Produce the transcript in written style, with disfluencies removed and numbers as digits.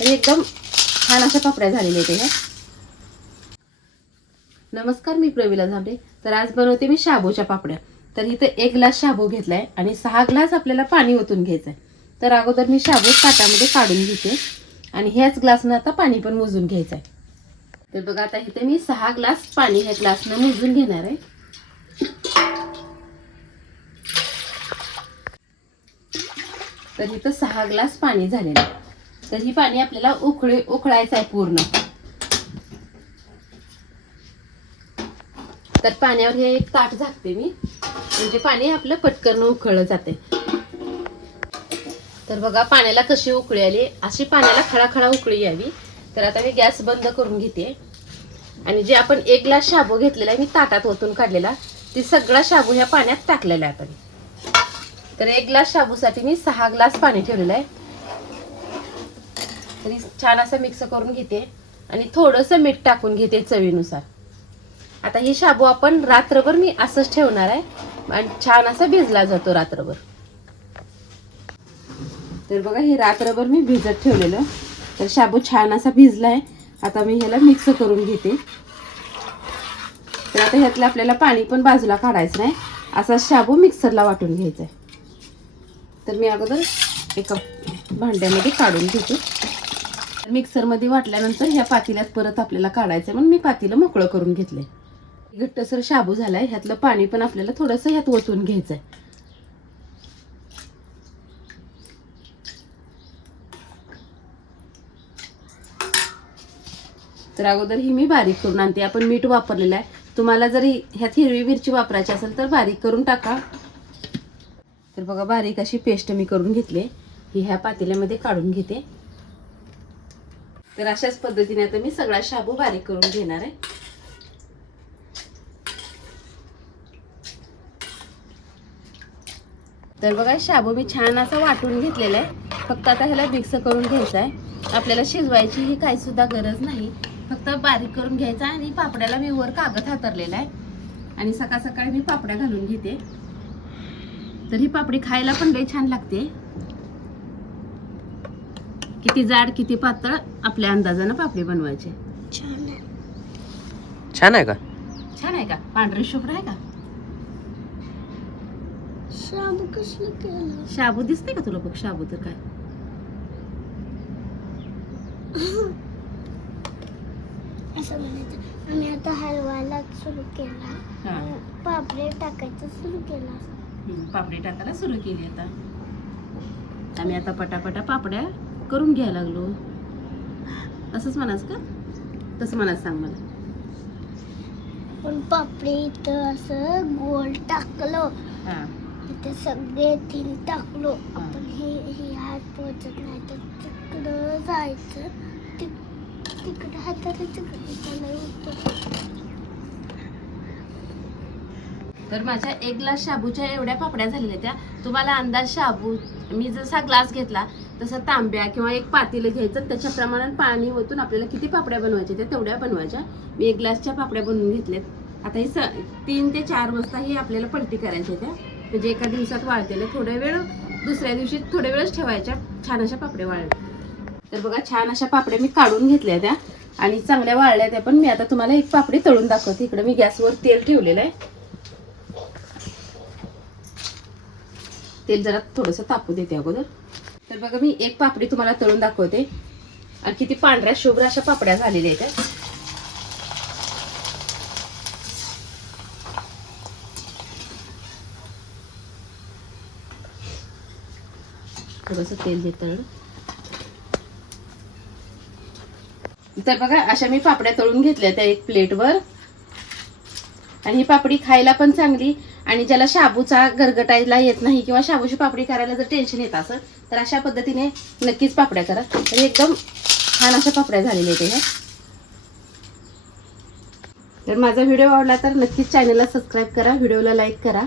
तर एकदम छान अशा पापड्या झालेल्या आहेत ह्या. नमस्कार, मी प्रवीला झांबरे. तर आज बनवते मी शाबूच्या पापड्या. तर इथे 1 ग्लास शाबू घेतलाय आणि 6 ग्लास आपल्याला पाणी ओतून घ्यायचंय. तर अगोदर मी शाबू ताटामध्ये काढून घेते आणि ह्याच ग्लासनं आता पाणी पण मोजून घ्यायचंय. तर बघा आता इथे मी 6 ग्लास पाणी ह्या ग्लासनं मोजून घेणार आहे. तर इथं 6 ग्लास पाणी झालेलं आहे. तर ही पाणी आपल्याला उकळायचं आहे पूर्ण. तर पाण्यावर हे एक ताट झाकते मी, म्हणजे पाणी आपलं पटकन उकळलं जाते. तर बघा पाण्याला कशी उकळी आली, अशी पाण्याला खळाखळा उकळी यावी. तर आता मी गॅस बंद करून घेते आणि जे आपण 1 ग्लास शाबू घेतलेला आहे मी ताटात ओतून काढलेला, ती सगळा शाबू ह्या पाण्यात टाकलेला आहे आपण. तर 1 ग्लास शाबूसाठी मी 6 ग्लास पाणी ठेवलेलं आहे. तरी छान असं मिक्स करून घेते आणि थोडंसं मीठ टाकून घेते चवीनुसार. आता ही शाबू आपण रात्रभर मी असंच ठेवणार आहे आणि छान असा भिजला जातो रात्रभर. तर बघा हे रात्रभर मी भिजत ठेवलेलं. तर शाबू छान असा भिजलाय. आता मी ह्याला मिक्स करून घेते. तर आता ह्यातलं आपल्याला पाणी पण बाजूला काढायचं नाही, असा शाबू मिक्सरला वाटून घ्यायचा आहे. तर मी अगोदर एका भांड्यामध्ये काढून घेते. मिक्सरमध्ये वाटल्यानंतर ह्या पातेल्यात परत आपल्याला काढायचं, म्हणून मी पातेलं मोकळं करून घेतलंय. घट्टसर शाबू झालाय. ह्यातलं पाणी पण आपल्याला थोडंसं ह्यात ओतून घ्यायचंय. तर अगोदर ही मी बारीक करून आणते. आपण मीठ वापरलेलं आहे. तुम्हाला जरी ह्यात हिरवी मिरची वापरायची असेल तर बारीक करून टाका. तर बघा बारीक अशी पेस्ट मी करून घेतली. ही ह्या पातेल्यामध्ये काढून घेते. तर अशाच पद्धतीने आता मी सगळा शाबू बारीक करून घेणार आहे. तर बघा शाबू मी छान असा वाटून घेतलेला आहे. फक्त आता ह्याला मिक्स करून घ्यायचा आहे. आपल्याला शिजवायची ही काही सुद्धा गरज नाही, फक्त बारीक करून घ्यायचा. आणि पापड्याला मी वर कागद हातरलेला आहे आणि सकाळ सकाळी मी पापड्या घालून घेते. तर ही पापडी खायला पण लई छान लागते. किती जाड किती पातळ आपल्या अंदाजानं पापडी बनवायची. छान आहे का? छान आहे का? पांढरे शुभ्र आहे का? शाबू कसलं केलं? शाबू दिसते का तुला? बघ शाबू तर काय असं म्हणायचं. आम्ही आता हलवायला सुरू केला, हा. पापडी टाकायचं सुरू केला. पापडी टाकायला सुरू केली. आता आम्ही आता पटापटा पापड्या करून घ्यायला लागलो. असंच म्हणाच का? तसं म्हणाच सांग मला. पण पापडी इथं असं गोल टाकलो, हा इथे सगळे 3 टाकलो. आपण हे हात पोचत नाही तर तिकडं जायचं, तिकडं हाताला तिकडे. तर माझ्या 1 ग्लास शाबूच्या एवढ्या पापड्या झालेल्या. त्या तुम्हाला अंदाज शाबू मी जसा ग्लास घेतला तसा तांब्या किंवा एक पातेलं घ्यायचं, त्याच्या प्रमाणात पाणी ओतून आपल्याला किती पापड्या बनवायच्या त्या तेवढ्या बनवायच्या. मी 1 ग्लासच्या पापड्या बनवून घेतल्यात. आता ही 3 ते 4 वाजता ही आपल्याला पलटी करायच्या. त्या म्हणजे एका दिवसात वाळतेल्या, थोड्या वेळ दुसऱ्या दिवशी थोड्या वेळच ठेवायच्या. छान अशा पापड्या वाळल्या. तर बघा छान अशा पापड्या मी काढून घेतल्या त्या आणि चांगल्या वाळल्या त्या. पण मी आता तुम्हाला एक पापडी तळून दाखवते. इकडे मी गॅसवर तेल ठेवलेलं आहे. तेल जरा थोडंसं तापू देते अगोदर. तर बघा मी एक पापडी तुम्हाला तळून दाखवते आणि किती पांढऱ्या शुभ्र अशा पापड्या झालेल्या आहेत. थोडंसं तेल देतं. तर बघा अशा मी पापड्या तळून घेतल्या त्या एक प्लेटवर. आणि ही पापडी खायला पण चांगली. आणि ज्याला शाबूचा गरगटायला येत नाही किंवा शाबूची पापडी करायला जर टेन्शन येत असेल तर अशा पद्धतीने नक्कीच पापड्या करा. तर एकदम छान अशा पापड्या झालेल्या आहेत ह्या. तर माझा व्हिडिओ आवडला तर नक्कीच चॅनलला सबस्क्राईब करा, व्हिडिओला लाईक करा.